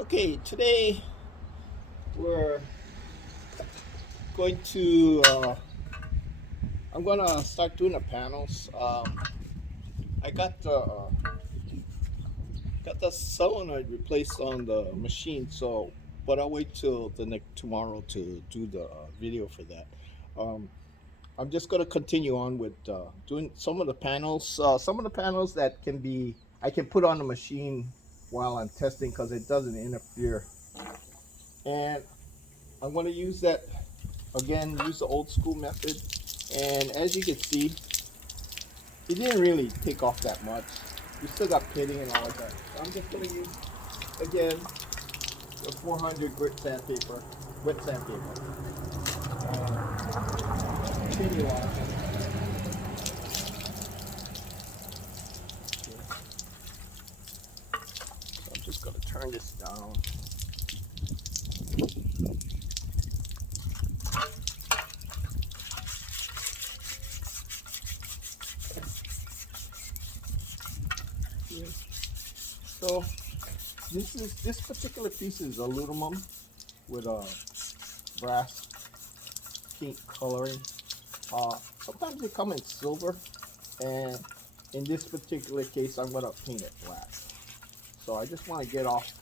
Okay, today we're going to. I'm gonna start doing the panels. I got the solenoid replaced on the machine, so but I'll wait till the next tomorrow to do the video for that. Um, I'm just gonna continue on with doing some of the panels. Some of the panels that can be I can put on the machine while I'm testing because it doesn't interfere, and I'm gonna use that again. Use the old school method. And as you can see, it didn't really take off that much. We still got pitting and all of that. So I'm just going to use, again, the 400 grit sandpaper, wet sandpaper. Continue on. So I'm just going to turn this down. Yeah. So this particular piece is aluminum with a brass pink coloring. Sometimes they come in silver, and in this particular case, I'm going to paint it black. So I just want to get off.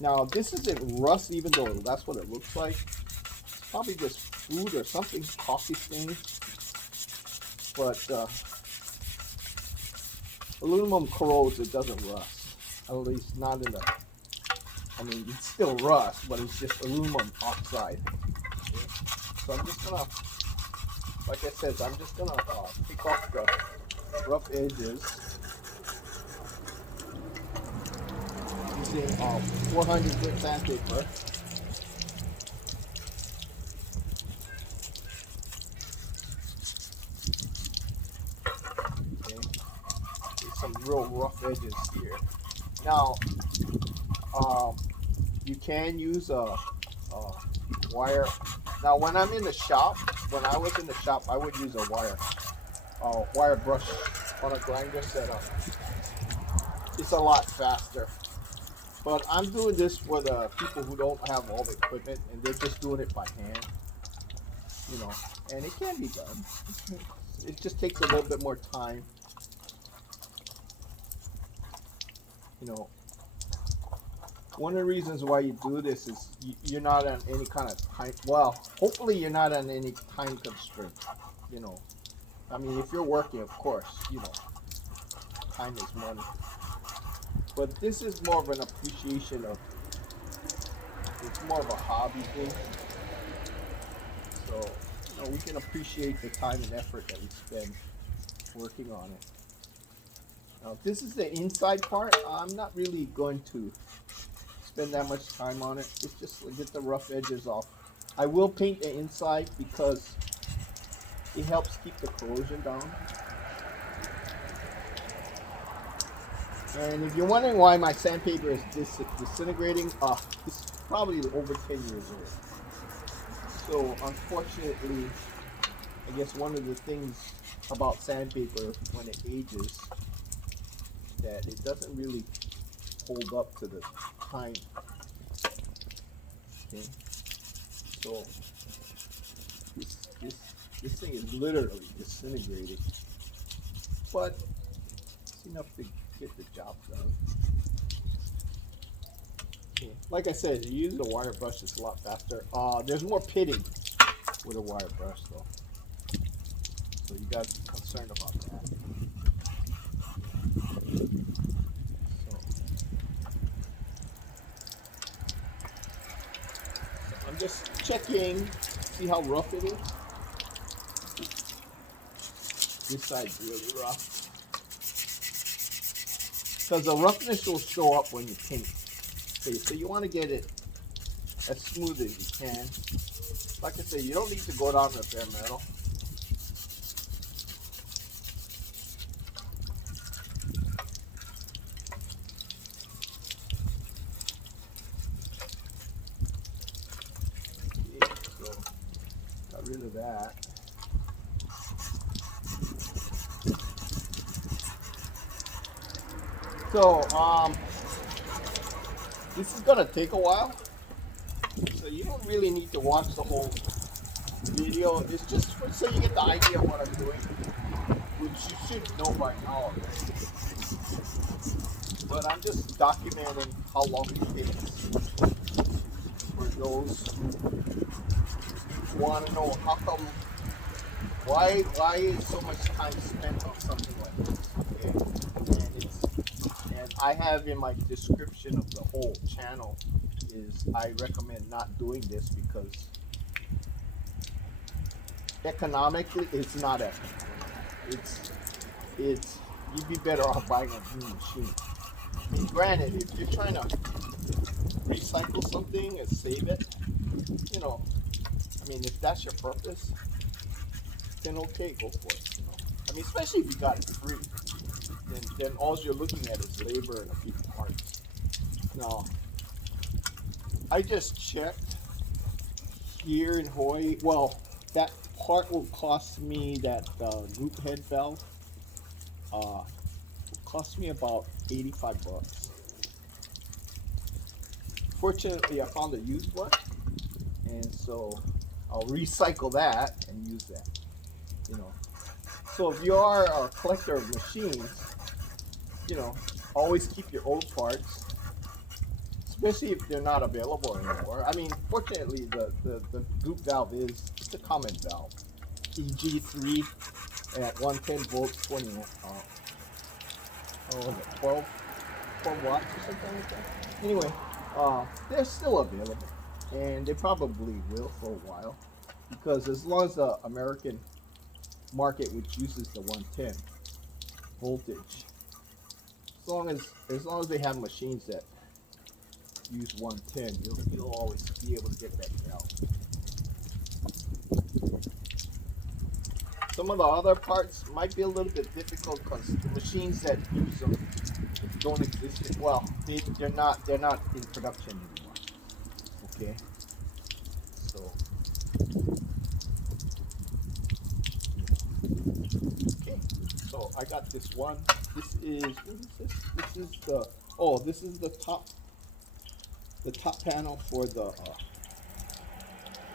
Now this isn't rust, even though that's what it looks like. It's probably just food or something, coffee stains. But aluminum corrodes; it doesn't rust. At least not in the. I mean, it's still rust, but it's just aluminum oxide. Okay? So I'm just gonna, like I said, I'm just gonna take off the rough edges using 400 grit sandpaper. Okay, there's some real rough edges here. Now, you can use a wire. Now, when I'm in the shop, when I was in the shop, I would use a wire brush on a grinder setup. It's a lot faster. But I'm doing this for the people who don't have all the equipment and they're just doing it by hand, you know. And it can be done. It just takes a little bit more time, you know. One of the reasons why you do this is you're not on any kind of time. Well, hopefully you're not on any time constraint, you know. I mean, if you're working, of course, you know, time is money. But this is more of an appreciation of, it's more of a hobby thing. So, you know, we can appreciate the time and effort that we spend working on it. Now, if this is the inside part, I'm not really going to spend that much time on it. It's just to get the rough edges off. I will paint the inside because it helps keep the corrosion down. And if you're wondering why my sandpaper is disintegrating, it's probably over 10 years old. So unfortunately, I guess one of the things about sandpaper when it ages, that it doesn't really hold up to the time. Okay, so this thing is literally disintegrating, but it's enough to get the job done. Okay. Like I said, you use a wire brush, it's a lot faster. There's more pitting with a wire brush though, so you got to be concerned about that. So I'm just checking, see how rough it is. This side's really rough because the roughness will show up when you paint. Okay, so you want to get it as smooth as you can. Like I said, you don't need to go down to bare metal. Okay, so got rid of that. So This is gonna take a while, so you don't really need to watch the whole video. It's just so you get the idea of what I'm doing, which you should know by now already. But I'm just documenting how long it takes for those who want to know how come, why is so much time spent on something like this. Okay, and I have in my description of the whole channel is I recommend not doing this because economically it's not ethical. It's it's you'd be better off buying a new machine. I mean, granted, if you're trying to recycle something and save it, you know, I mean, if that's your purpose, then okay, go for it. You know, I mean, especially if you got it free, then all you're looking at is labor and a few parts. Now, I just checked here in Hawaii. Well, that part will cost me that group head valve. Cost me about 85 bucks. Fortunately, I found a used one, and so I'll recycle that and use that. You know, so if you are a collector of machines, you know, always keep your old parts, especially if they're not available anymore. I mean, fortunately, the group valve it's a common valve, EG3 at 110 volts, 20 what was it, 12 watts or something like that. Anyway, they're still available, and they probably will for a while, because as long as the American market, which uses the 110 voltage, as long as they have machines that use 110, you'll always be able to get that valve. Some of the other parts might be a little bit difficult because the machines that use them don't exist. Well, they're not in production anymore. Okay, so okay, so I got this one. This is what is this? This is the top panel for the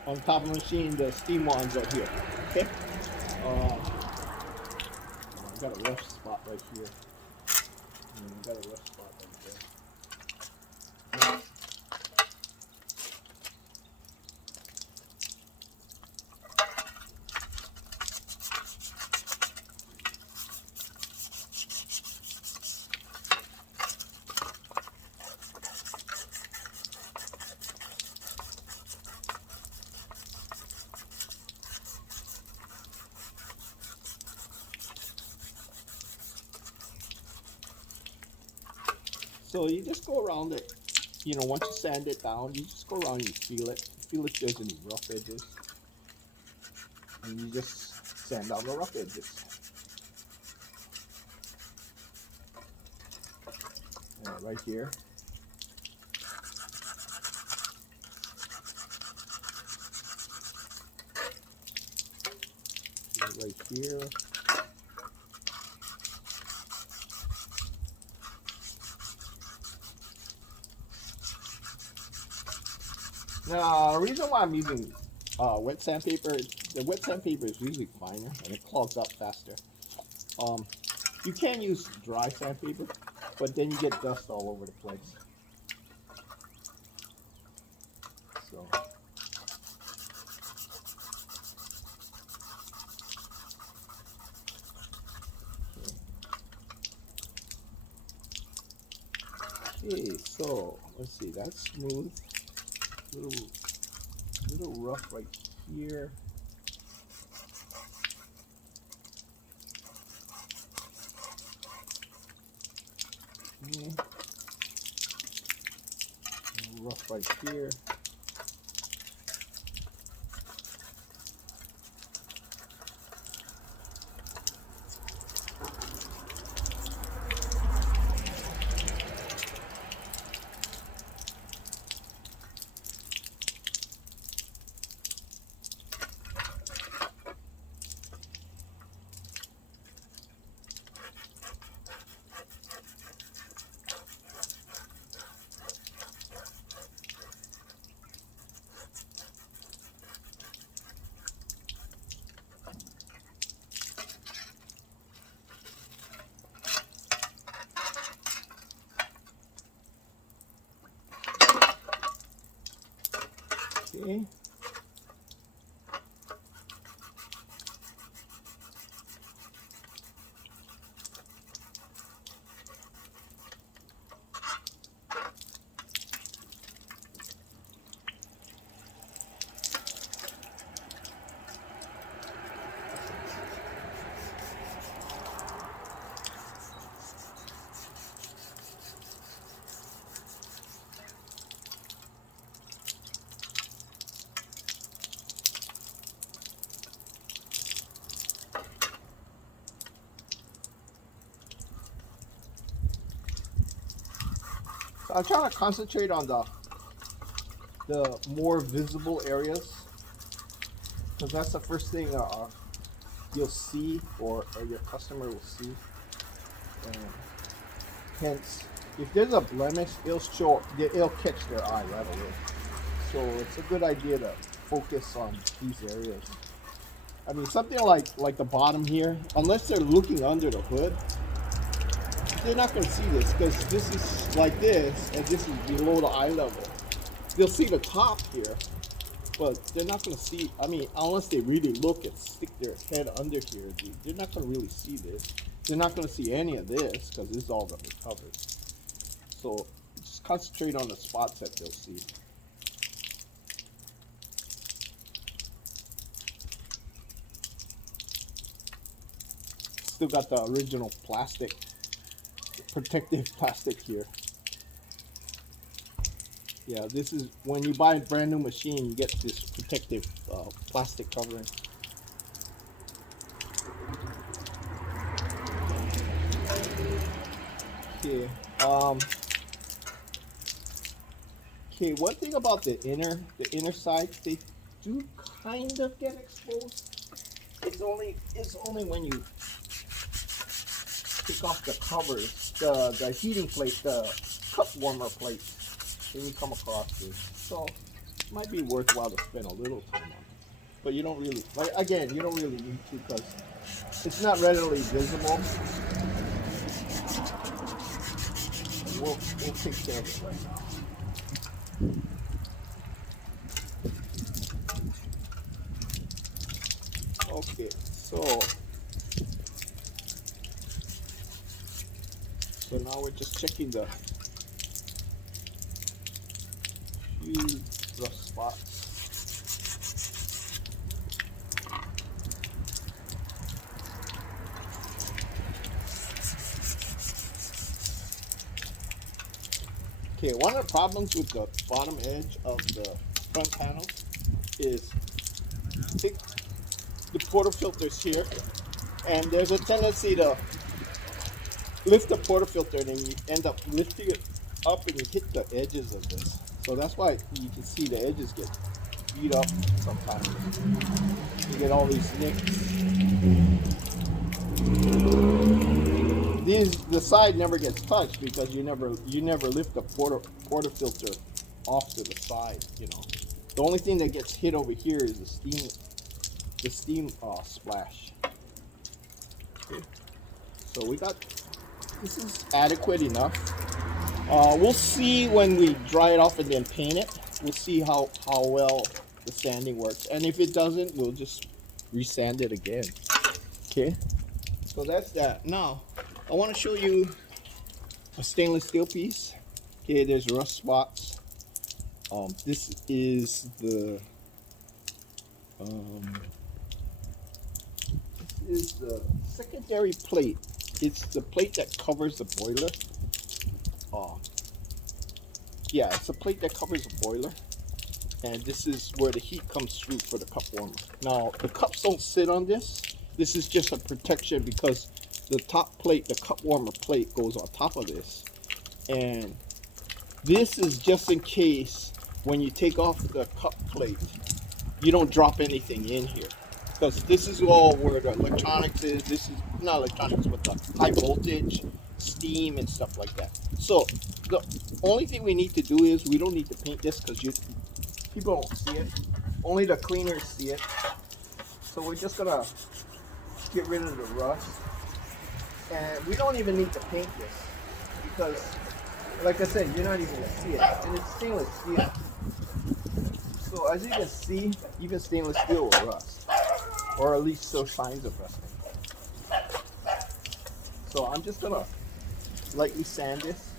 on top of the machine. The steam ones are here. Okay. I got a rough spot right here. I got a rough spot right there. So you just go around it. You know, once you sand it down, you just go around and you feel it. Feel if there's any rough edges. And you just sand down the rough edges. Right here. Right here. Now, the reason why I'm using wet sandpaper, the wet sandpaper is usually finer and it clogs up faster. You can use dry sandpaper, but then you get dust all over the place. So. Okay, so let's see, that's smooth. Little rough right here. Okay. Rough right here. Okay. So I'm trying to concentrate on the more visible areas, because that's the first thing you'll see, or your customer will see. And hence, if there's a blemish, it'll catch their eye right away. So it's a good idea to focus on these areas. I mean, something like the bottom here, unless they're looking under the hood, they're not going to see this, because this is like this, and this is below the eye level. They'll see the top here, but they're not going to see, I mean, unless they really look and stick their head under here, they're not going to really see this. They're not going to see any of this, because this is all that we're covered. So just concentrate on the spots that they'll see. Still got the original plastic, protective plastic here. Yeah, this is when you buy a brand new machine, you get this protective plastic covering. Okay. Okay. One thing about the inner side, they do kind of get exposed. It's only when you take off the covers, the heating plate, the cup warmer plate, then you come across this. So it might be worthwhile to spend a little time on it. But you don't really, like, again, you don't really need to, because it's not readily visible. We'll take care of it right now. Okay, so now we're just checking the few rough spots. Okay, one of the problems with the bottom edge of the front panel is take the portafilters here, and there's a tendency to lift the portafilter and then you end up lifting it up and you hit the edges of this. So that's why you can see the edges get beat up sometimes. You get all these nicks. The side never gets touched because you never lift the portafilter off to the side. You know, the only thing that gets hit over here is the steam splash. Okay. So this is adequate enough. We'll see when we dry it off and then paint it. We'll see how well the sanding works, and if it doesn't, we'll just resand it again. Okay, so that's that. Now I want to show you a stainless steel piece. Okay, there's rust spots. This is the secondary plate. It's the plate that covers the boiler. Yeah, it's a plate that covers the boiler, and this is where the heat comes through for the cup warmer. Now the cups don't sit on this. This is just a protection because the top plate, the cup warmer plate, goes on top of this, and this is just in case when you take off the cup plate, you don't drop anything in here, because this is all where the electronics is. This is not electronics, but the high voltage, steam, and stuff like that. So the only thing we need to do is we don't need to paint this because people don't see it. Only the cleaners see it. So we're just gonna get rid of the rust, and we don't even need to paint this because, like I said, you're not even gonna see it, and it's stainless steel. So So as you can see, even stainless steel will rust, or at least show signs of rusting. So I'm just gonna lightly sand this.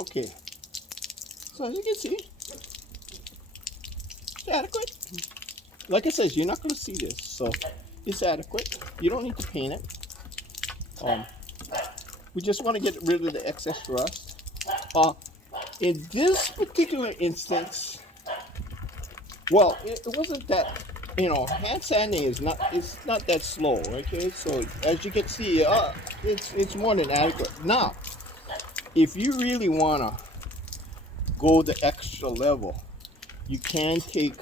Okay, so as you can see, it's adequate. Like I said, you're not going to see this, so it's adequate. You don't need to paint it. We just want to get rid of the excess rust. In this particular instance, well, it wasn't that, hand sanding is not, it's not that slow, okay? So as you can see, it's more than adequate. Now, if you really want to go the extra level, you can take,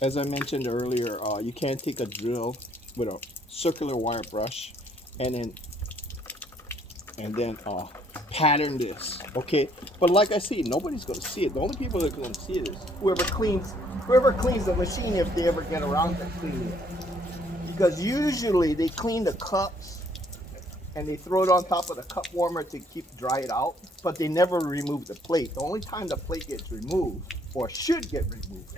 as I mentioned earlier, you can take a drill with a circular wire brush and then pattern this, okay? But like I see, nobody's going to see it. The only people that are going to see it is whoever cleans the machine, if they ever get around to cleaning it. Because usually they clean the cups and they throw it on top of the cup warmer to keep dry it out, but they never remove the plate. The only time the plate gets removed, or should get removed,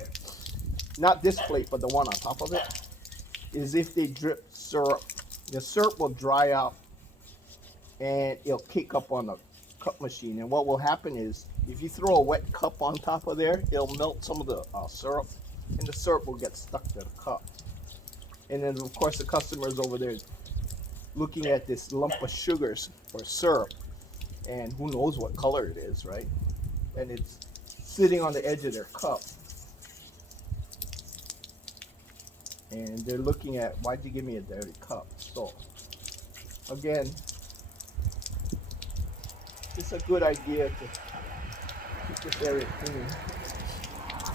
not this plate, but the one on top of it, is if they drip syrup. The syrup will dry out and it'll cake up on the cup machine. And what will happen is, if you throw a wet cup on top of there, it'll melt some of the syrup, and the syrup will get stuck to the cup. And then, of course, the customer's over there looking at this lump of sugars or syrup, and who knows what color it is, right? And it's sitting on the edge of their cup. And they're looking at, why'd you give me a dirty cup? So, again, it's a good idea to keep this area clean.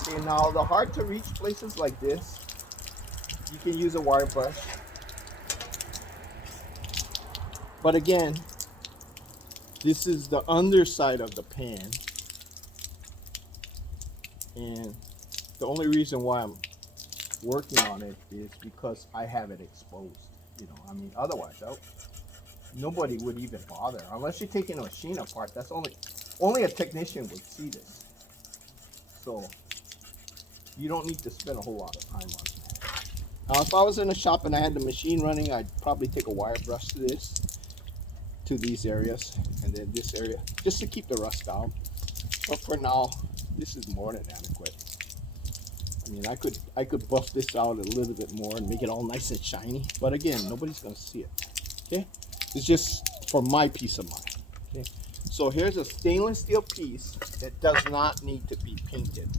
Okay, now the hard to reach places like this, you can use a wire brush. But again, this is the underside of the pan. And the only reason why I'm working on it is because I have it exposed. Otherwise, nobody would even bother. Unless you're taking a machine apart, that's only a technician would see this. So you don't need to spend a whole lot of time on it. Now, if I was in a shop and I had the machine running, I'd probably take a wire brush to these areas, and then this area, just to keep the rust out. But for now, this is more than adequate. I could buff this out a little bit more and make it all nice and shiny. But again, nobody's gonna see it. Okay, it's just for my peace of mind. Okay, so here's a stainless steel piece that does not need to be painted.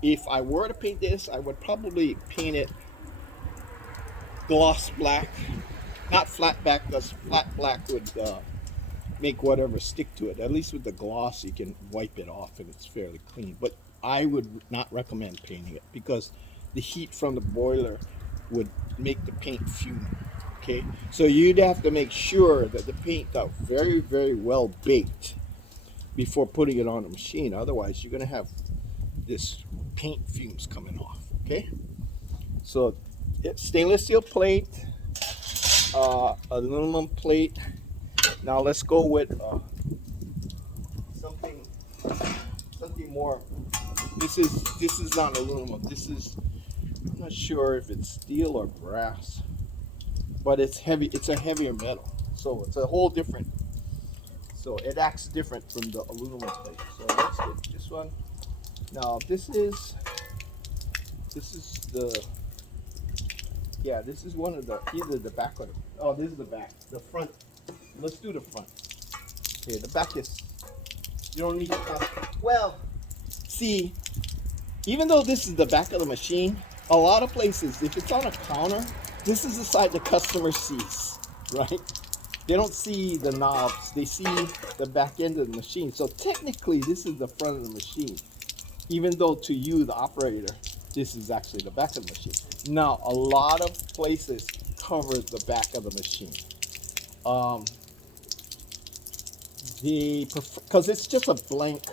If I were to paint this, I would probably paint it gloss black, not flat black, because flat black would make whatever stick to it. At least with the gloss, you can wipe it off and it's fairly clean. But I would not recommend painting it because the heat from the boiler would make the paint fume. Okay, so you'd have to make sure that the paint got very, very well baked before putting it on the machine. Otherwise, you're going to have this paint fumes coming off. Okay, so stainless steel plate, aluminum plate. Now let's go with something more. This is not aluminum. I'm not sure if it's steel or brass, but it's heavy. It's a heavier metal, so it's a whole different. So it acts different from the aluminum plate. So let's get this one. Now this is the, yeah, this is one of the, either the back or the, oh, this is the back. The front, let's do the front. Okay, the back is, you don't need to, well, see, even though this is the back of the machine, a lot of places, if it's on a counter, this is the side the customer sees, right? They don't see the knobs, they see the back end of the machine. So technically, this is the front of the machine, even though to you, the operator, this is actually the back of the machine. Now, a lot of places cover the back of the machine. They prefer, because it's just a blank,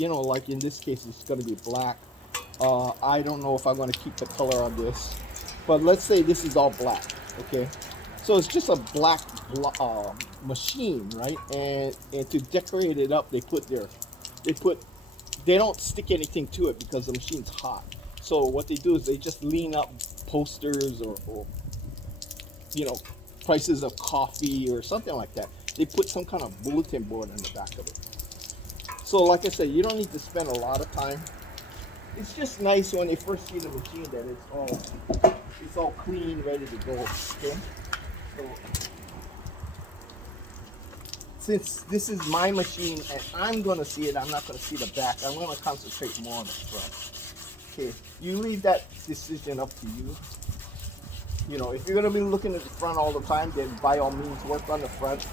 you know, like in this case, it's going to be black. I don't know if I'm going to keep the color on this, but let's say this is all black, okay? So it's just a black machine, right? And to decorate it up, they don't stick anything to it because the machine's hot. So what they do is they just lean up posters or you know, prices of coffee or something like that. They put some kind of bulletin board on the back of it. So like I said, you don't need to spend a lot of time. It's just nice when you first see the machine that it's all clean, ready to go. Okay. So since this is my machine and I'm gonna see it, I'm not gonna see the back. I'm gonna concentrate more on the front. Okay. You leave that decision up to you. You know, if you're gonna be looking at the front all the time, then by all means work on the front.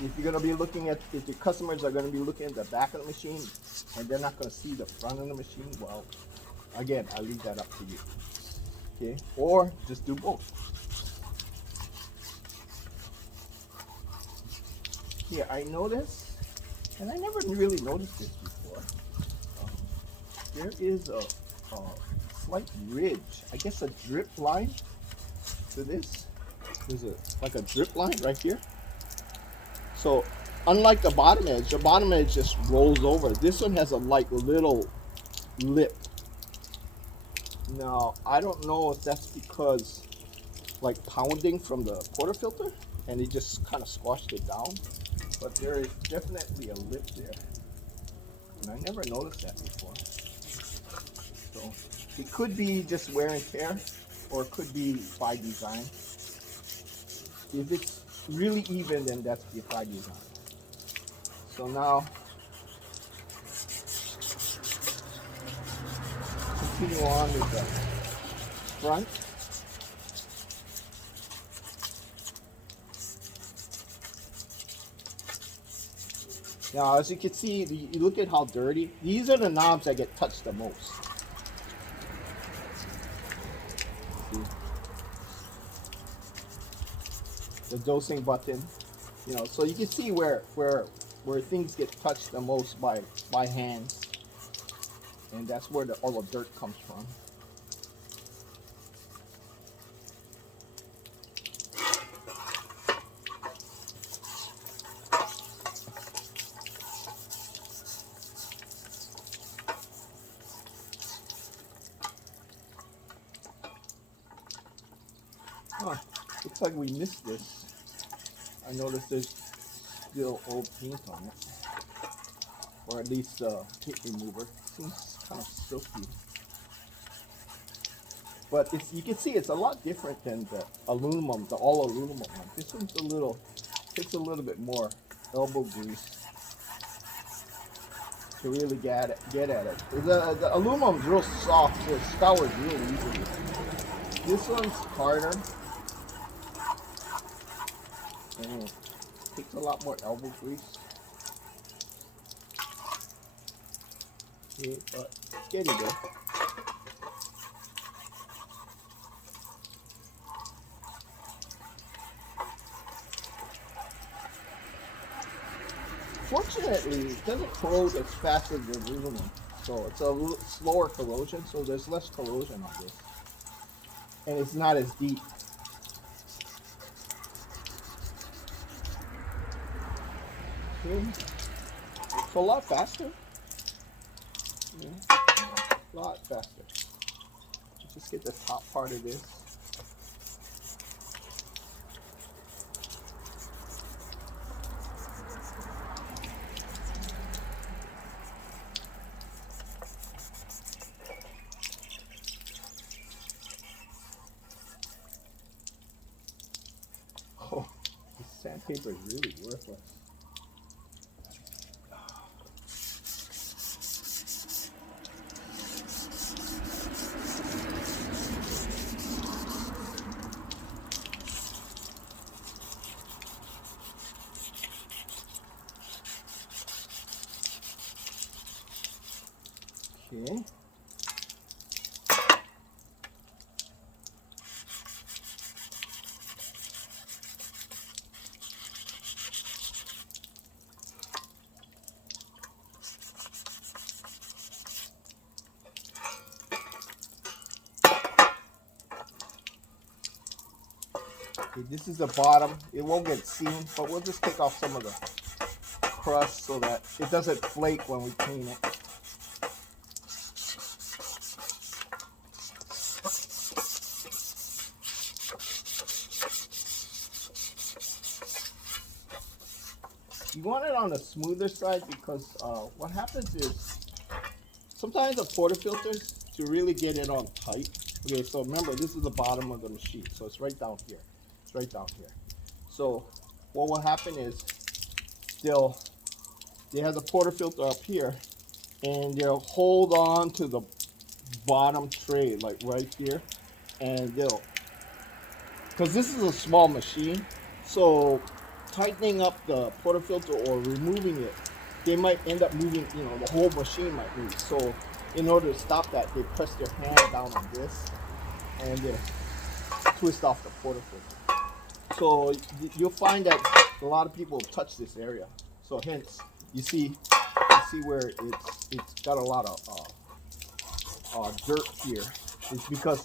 If you're gonna be looking at, if your customers are gonna be looking at the back of the machine and they're not gonna see the front of the machine, well, again, I leave that up to you. Okay, or just do both. Here, I noticed, and I never really noticed this before. Um, there is a slight ridge, I guess a drip line to this. There's like a drip line right here. So unlike the bottom edge just rolls over. This one has a like little lip. Now I don't know if that's because like pounding from the portafilter and it just kind of squashed it down, but there is definitely a lip there, and I never noticed that before. So it could be just wear and tear, or it could be by design. If it's really even, then that's by design. So now, continue on with the front. Now, as you can see, you look at how dirty. These are the knobs that get touched the most. See? The dosing button, you know, so you can see where things get touched the most by hands, and that's where all the dirt comes from. Huh, looks like we missed this. I noticed there's still old paint on it, or at least paint remover. Seems kind of silky, but you can see it's a lot different than the aluminum, the all aluminum one. This one's takes a little bit more elbow grease to really get at it. The aluminum's real soft, so it scours real easily. This one's harder, and it takes a lot more elbow grease. Okay, but it's getting there. Fortunately, it doesn't corrode as fast as the aluminum, so it's a little slower corrosion, so there's less corrosion on this, and it's not as deep. Okay. It's a lot faster. Yeah, a lot faster. Just get the top part of this. Sandpaper is really worthless. Okay. Okay, this is the bottom. It won't get seen, but we'll just take off some of the crust so that it doesn't flake when we clean it. You want it on the smoother side because what happens is sometimes the portafilters, to really get it on tight. Okay, so remember this is the bottom of the machine, so it's right down here. It's right down here. So what will happen is they have the portafilter up here, and they'll hold on to the bottom tray like right here, and because this is a small machine, so tightening up the portafilter or removing it, they might end up moving, the whole machine might move. So in order to stop that, they press their hand down on this and they twist off the portafilter. So you'll find that a lot of people touch this area. So hence, you see where it's got a lot of dirt here. It's because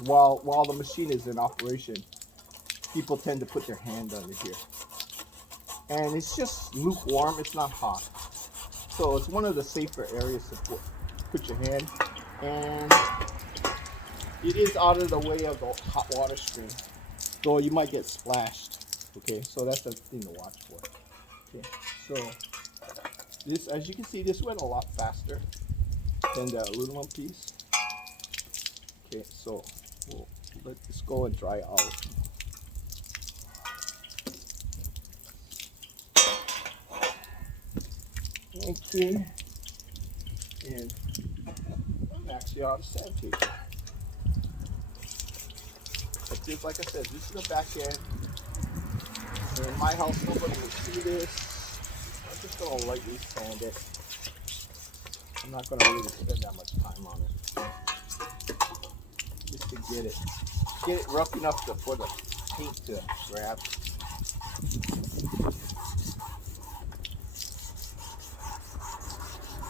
while the machine is in operation, people tend to put their hand under here. And it's just lukewarm, it's not hot. So it's one of the safer areas to put your hand. And it is out of the way of the hot water stream. So you might get splashed. Okay, so that's a thing to watch for. Okay, so this, as you can see, this went a lot faster than the aluminum piece. Okay, so we'll let this go and dry out. Okay, and I'm actually out of sandpaper. But just like I said, this is the back end. So in my house, nobody will see this. I'm just gonna lightly sand it. I'm not gonna really spend that much time on it. Just to get it rough enough for the paint to grab.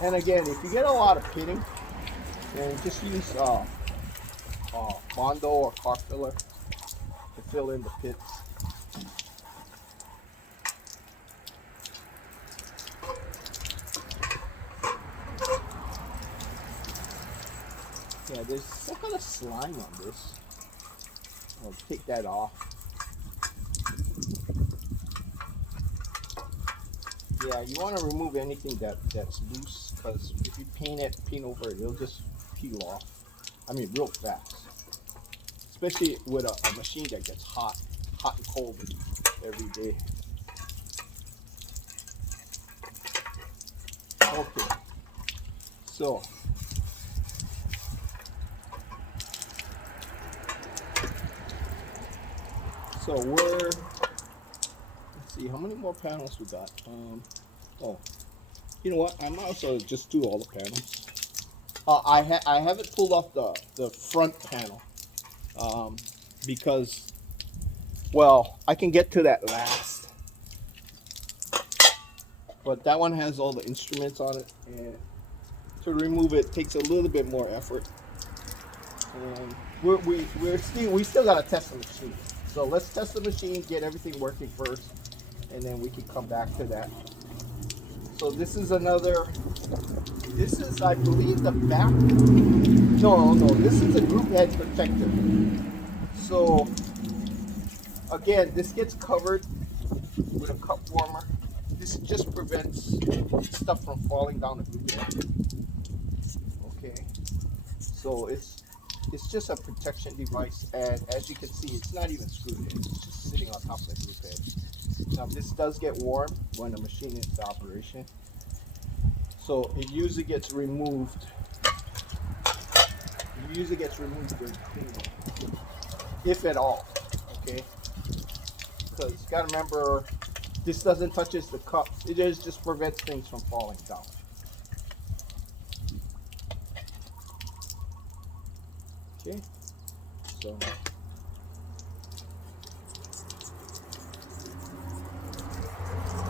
And again, if you get a lot of pitting, then just use Bondo or car filler to fill in the pits. Yeah, there's some kind of slime on this. I'll take that off. Yeah, you want to remove anything that's loose, because if you paint over it, it'll just peel off. I mean, real fast. Especially with a machine that gets hot and cold every day. Okay, so let's see how many more panels we got. Oh, you know what? I might also just do all the panels. I haven't pulled off the front panel because, well, I can get to that last, but that one has all the instruments on it, and to remove it takes a little bit more effort. We still gotta test the machine. So let's test the machine, get everything working first, and then we can come back to that. So this is, I believe, the back. No, this is a group head protector. So again, this gets covered with a cup warmer. This just prevents stuff from falling down the group head. Okay, so it's just a protection device, and as you can see, it's not even screwed in. It's just sitting on top of the group edge. Now this does get warm when the machine is in operation, so it usually gets removed. It usually gets removed during cleaning, if at all. Okay, because you gotta remember, this doesn't touch the cups. It just prevents things from falling down. Okay, so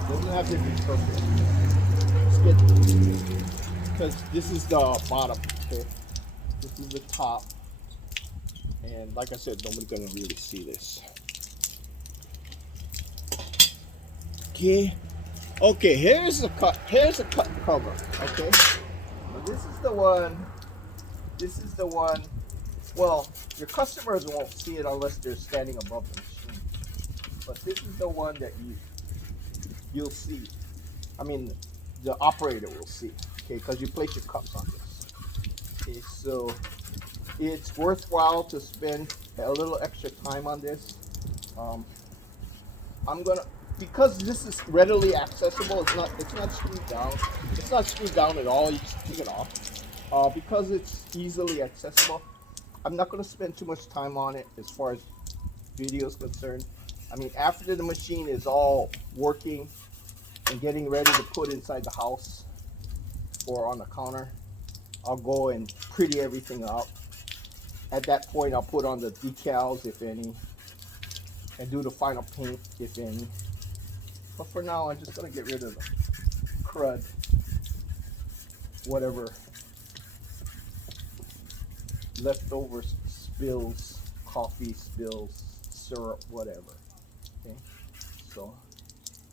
doesn't have to be perfect. It's good because this is the bottom. Okay, this is the top, and like I said, nobody's gonna really see this. Okay. Okay, here's the cut. Here's the cut cover. Okay. Now this is the one. This is the one. Well, your customers won't see it unless they're standing above the machine. But this is the one that you'll see. I mean, the operator will see. Okay, because you place your cups on this. Okay, so it's worthwhile to spend a little extra time on this. I'm gonna, because this is readily accessible. It's not screwed down. It's not screwed down at all. You just take it off. Because it's easily accessible, I'm not gonna spend too much time on it as far as video is concerned. I mean, after the machine is all working and getting ready to put inside the house or on the counter, I'll go and pretty everything up. At that point, I'll put on the decals, if any, and do the final paint, if any. But for now, I'm just gonna get rid of the crud, whatever leftover spills, coffee spills, syrup, whatever. Okay, so,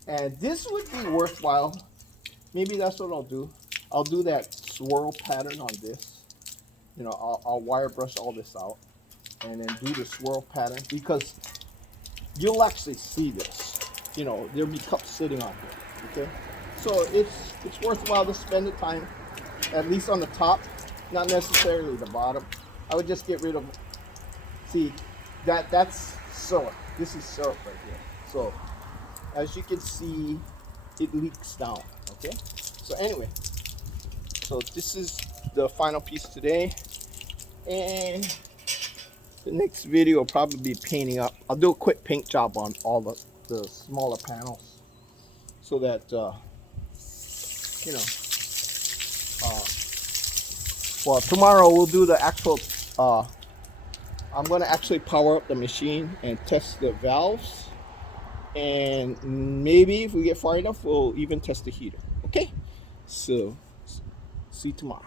and this would be worthwhile. Maybe that's what I'll do. I'll do that swirl pattern on this. You know, I'll wire brush all this out and then do the swirl pattern, because you'll actually see this. You know, there'll be cups sitting on here. Okay, so it's worthwhile to spend the time, at least on the top, not necessarily the bottom. I would just get rid of. See, that's syrup. This is syrup right here. So as you can see, it leaks down. Okay. So anyway, so this is the final piece today, and the next video will probably be painting up. I'll do a quick paint job on all the smaller panels, so that you know. Well, tomorrow we'll do the actual. I'm going to actually power up the machine and test the valves, and maybe if we get far enough, we'll even test the heater. Okay, so see you tomorrow.